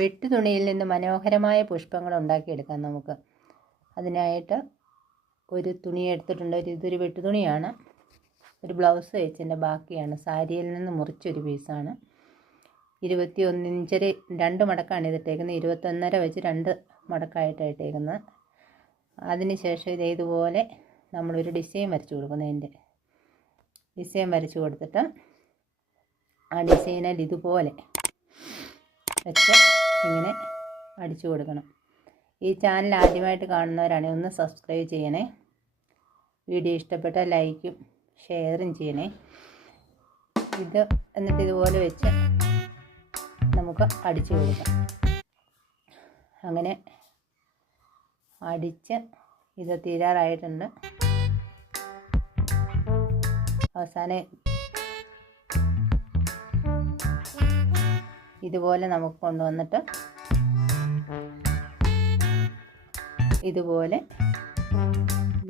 വെട്ടുതുണിയിൽ നിന്ന് മനോഹരമായ പുഷ്പങ്ങൾ ഉണ്ടാക്കിയെടുക്കാം നമുക്ക്. അതിനായിട്ട് ഒരു തുണി എടുത്തിട്ടുണ്ട്. ഇതൊരു വെട്ടുതുണിയാണ്. ഒരു ബ്ലൗസ് തയ്ച്ചതിൻ്റെ ബാക്കിയാണ്. സാരിയിൽ നിന്ന് മുറിച്ചൊരു പീസാണ്. 21 ഇഞ്ച് 2 മടക്കാണ് ഇതിട്ടേക്കുന്നത്. 21.5 വെച്ച് 2 മടക്കായിട്ടാണ് ഇട്ടേക്കുന്നത്. അതിനുശേഷം ഇതുപോലെ നമ്മളൊരു ഡിസൈൻ വരച്ച് കൊടുക്കുന്നതിൻ്റെ ഡിസൈൻ വരച്ച് കൊടുത്തിട്ട് ആ ഡിസൈനിൽ ഇതുപോലെ വെച്ച് ഇങ്ങനെ അടിച്ചു കൊടുക്കണം. ഈ ചാനൽ ആദ്യമായിട്ട് കാണുന്നവരാണെങ്കിൽ ഒന്ന് സബ്സ്ക്രൈബ് ചെയ്യണേ. വീഡിയോ ഇഷ്ടപ്പെട്ടാൽ ലൈക്കും ഷെയറും ചെയ്യണേ. എന്നിട്ട് ഇതുപോലെ വെച്ച് നമുക്ക് അടിച്ചു കൊടുക്കാം. അങ്ങനെ അടിച്ച് ഇത് തീരാറായിട്ടുണ്ട്. അവസാനം ഇതുപോലെ നമുക്ക് കൊണ്ടുവന്നിട്ട് ഇതുപോലെ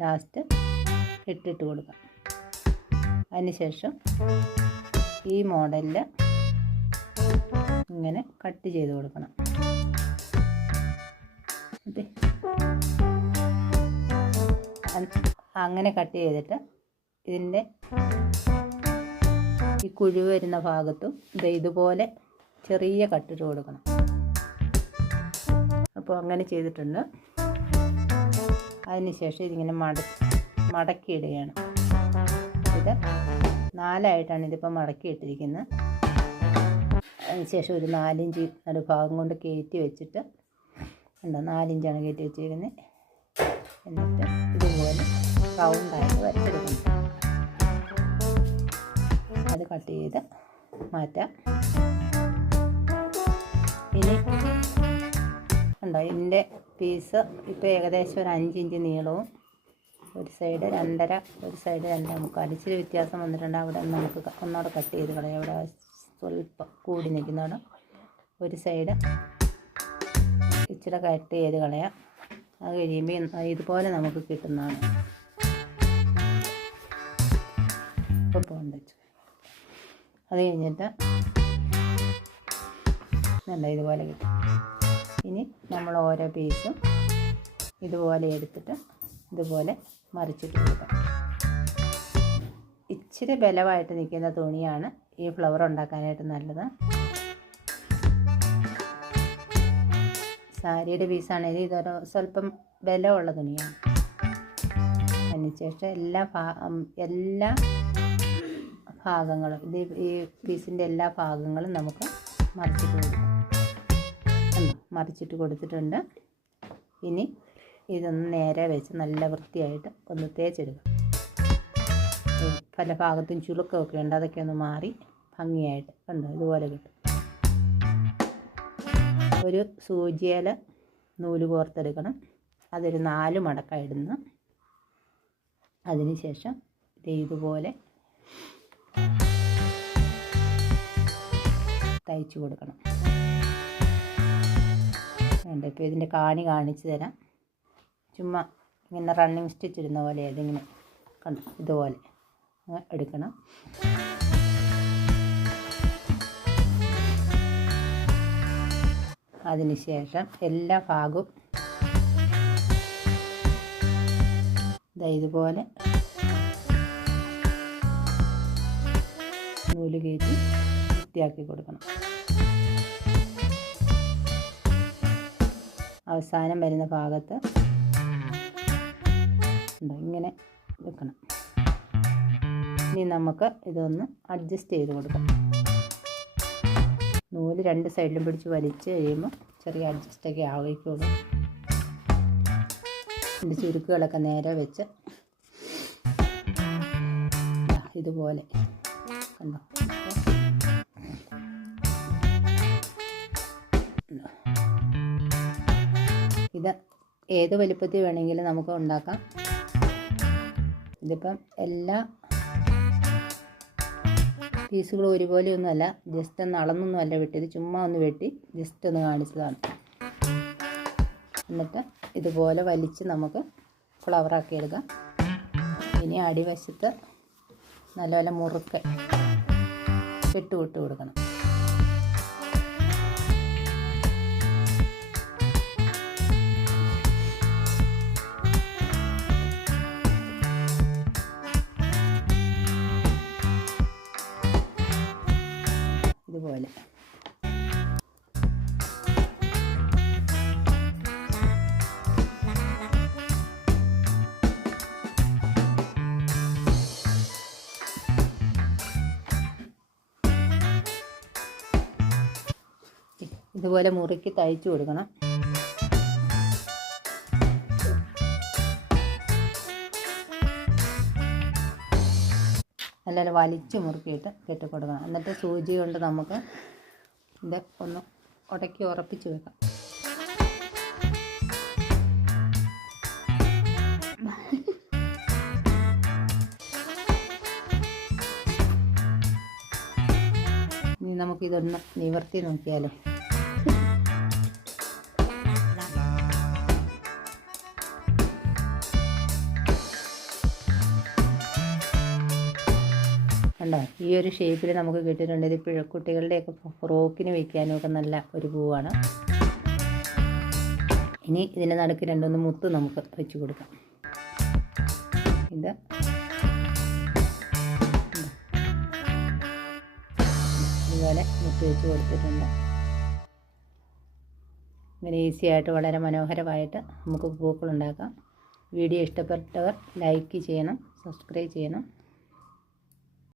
ലാസ്റ്റ് ഇട്ടിട്ട് കൊടുക്കാം. അതിനുശേഷം ഈ മോഡലിൽ ഇങ്ങനെ കട്ട് ചെയ്ത് കൊടുക്കണം. അങ്ങനെ കട്ട് ചെയ്തിട്ട് ഇതിൻ്റെ ഈ കുഴി വരുന്ന ഭാഗത്തും ഇതുപോലെ ചെറിയ കട്ടിട്ട് കൊടുക്കണം. അപ്പോൾ അങ്ങനെ ചെയ്തിട്ടുണ്ട്. അതിനുശേഷം ഇതിങ്ങനെ മടക്കിയിടുകയാണ്. ഇത് 4ആയിട്ടാണ് ഇതിപ്പോൾ മടക്കിയിട്ടിരിക്കുന്നത്. അതിനുശേഷം ഒരു 4 ഇഞ്ച് നടുഭാഗം കൊണ്ട് കയറ്റി വെച്ചിട്ട് 4 ഇഞ്ചാണ് കയറ്റി വെച്ചിരിക്കുന്നത്. എന്നിട്ട് ഇതുപോലെ റൗണ്ടായിട്ട് വരച്ചെടുക്കണം. അത് കട്ട് ചെയ്ത് മാറ്റാം. ഇനി ഇതിൻ്റെ പീസ് ഇപ്പോൾ ഏകദേശം ഒരു 5 ഇഞ്ച് നീളവും ഒരു സൈഡ് 2.5 ഒരു സൈഡ് 2.25 ഇച്ചിരി വ്യത്യാസം വന്നിട്ടുണ്ട്. അവിടെ നമുക്ക് ഒന്നോടെ കട്ട് ചെയ്ത് കളയാം. അവിടെ സ്വല്പം കൂടി നിൽക്കുന്നവിടെ ഒരു സൈഡ് ഇച്ചിരി കട്ട് ചെയ്ത് കളയാം. അത് കഴിയുമ്പോൾ ഇതുപോലെ നമുക്ക് കിട്ടുന്നതാണ്. ഇപ്പോൾ പോകണ്ട വെച്ചു. അത് കഴിഞ്ഞിട്ട് ഇതുപോലെ കിട്ടും. ഇനി നമ്മൾ ഓരോ പീസും ഇതുപോലെ എടുത്തിട്ട് ഇതുപോലെ മറിച്ചിട്ട് കൊടുക്കാം. ഇച്ചിരി ബലമായിട്ട് നിൽക്കുന്ന തുണിയാണ് ഈ ഫ്ലവർ ഉണ്ടാക്കാനായിട്ട് നല്ലത്. സാരിയുടെ പീസാണെങ്കിൽ ഇതൊരു സ്വല്പം ബലമുള്ള തുണിയാണ്. അതിനുശേഷം എല്ലാ ഭാഗങ്ങളും ഈ പീസിൻ്റെ എല്ലാ ഭാഗങ്ങളും നമുക്ക് മറിച്ചിട്ട് കൊടുക്കാം. മറിച്ചിട്ട് കൊടുത്തിട്ടുണ്ട്. ഇനി ഇതൊന്ന് നേരെ വെച്ച് നല്ല വൃത്തിയായിട്ട് ഒന്ന് തേച്ചെടുക്കാം. പല ഭാഗത്തും ചുളുക്കമൊക്കെ ഉണ്ട്. അതൊക്കെ ഒന്ന് മാറി ഭംഗിയായിട്ട് ഇതുപോലെ കിട്ടും. ഒരു സൂചിയിൽ നൂല് കോർത്തെടുക്കണം. അതൊരു 4 മടക്കായി ഇടുന്നു. അതിനുശേഷം ഇതുപോലെ തയ്ച്ചു കൊടുക്കണം. ഇപ്പോൾ ഇതിൻ്റെ കാണി കാണിച്ചു തരാം. ചുമ്മാ ഇങ്ങനെ റണ്ണിങ് സ്റ്റിച്ച് ഇടുന്ന പോലെ ഇതിങ്ങനെ ഇതുപോലെ എടുക്കണം. അതിനുശേഷം എല്ലാ ഭാഗവും ഇതുപോലെ നൂല് കയറ്റി വൃത്തിയാക്കി കൊടുക്കണം. അവസാനം വരുന്ന ഭാഗത്ത് ഇങ്ങനെ വെക്കണം. ഇനി നമുക്ക് ഇതൊന്ന് അഡ്ജസ്റ്റ് ചെയ്ത് കൊടുക്കാം. നൂല് 2 സൈഡിലും പിടിച്ച് വലിച്ച് കഴിയുമ്പോൾ ചെറിയ അഡ്ജസ്റ്റൊക്കെ ആവുകയുള്ളൂ. ഇതിൻ്റെ ചുരുക്കുകളൊക്കെ നേരെ വെച്ച് ഇതുപോലെ കണ്ടോ. ഇത് ഏത് വലിപ്പത്തിൽ വേണമെങ്കിലും നമുക്ക് ഉണ്ടാക്കാം. ഇതിപ്പം എല്ലാ പീസുകളും ഒരുപോലെയൊന്നുമല്ല. ജസ്റ്റ് ഒന്ന് അളന്നൊന്നുമല്ല വെട്ടിയത്. ചുമ്മാ ഒന്ന് വെട്ടി ജസ്റ്റ് ഒന്ന് കാണിച്ചതാണ്. എന്നിട്ട് ഇതുപോലെ വലിച്ച് നമുക്ക് ഫ്ലവറാക്കി എടുക്കാം. ഇനി അടിവശത്ത് നല്ലപോലെ മുറുക്കെ വിട്ട് കൊടുക്കണം. ഇതുപോലെ മുറുക്കി തയ്ച്ചു കൊടുക്കണം. നല്ല വലിച്ച് മുറുക്കിയിട്ട് കെട്ടിക്കൊടുക്കണം. എന്നിട്ട് സൂചി കൊണ്ട് നമുക്ക് ഇത് ഒന്ന് ഉടക്കി ഉറപ്പിച്ച് വെക്കാം. ഇനി നമുക്കിതൊന്ന് നിവർത്തി നോക്കിയാലോ. കണ്ടോ, ഈ ഒരു ഷേപ്പിൽ നമുക്ക് കിട്ടിയിട്ടുണ്ട്. ഇത് കുട്ടികളുടെയൊക്കെ ഫ്രോക്കിന് വയ്ക്കാനും ഒക്കെ നല്ല ഒരു പൂവാണ്. ഇനി ഇതിൻ്റെ നടുക്ക് 2-3 മുത്ത് നമുക്ക് വെച്ച് കൊടുക്കാം. ഇത് ഇതുപോലെ മുത്ത് വെച്ച് കൊടുത്തിട്ടുണ്ട്. ഇങ്ങനെ ഈസി ആയിട്ട് വളരെ മനോഹരമായിട്ട് നമുക്ക് പൂക്കളുണ്ടാക്കാം. വീഡിയോ ഇഷ്ടപ്പെട്ടവർ ലൈക്ക് ചെയ്യണം, സബ്സ്ക്രൈബ് ചെയ്യണം.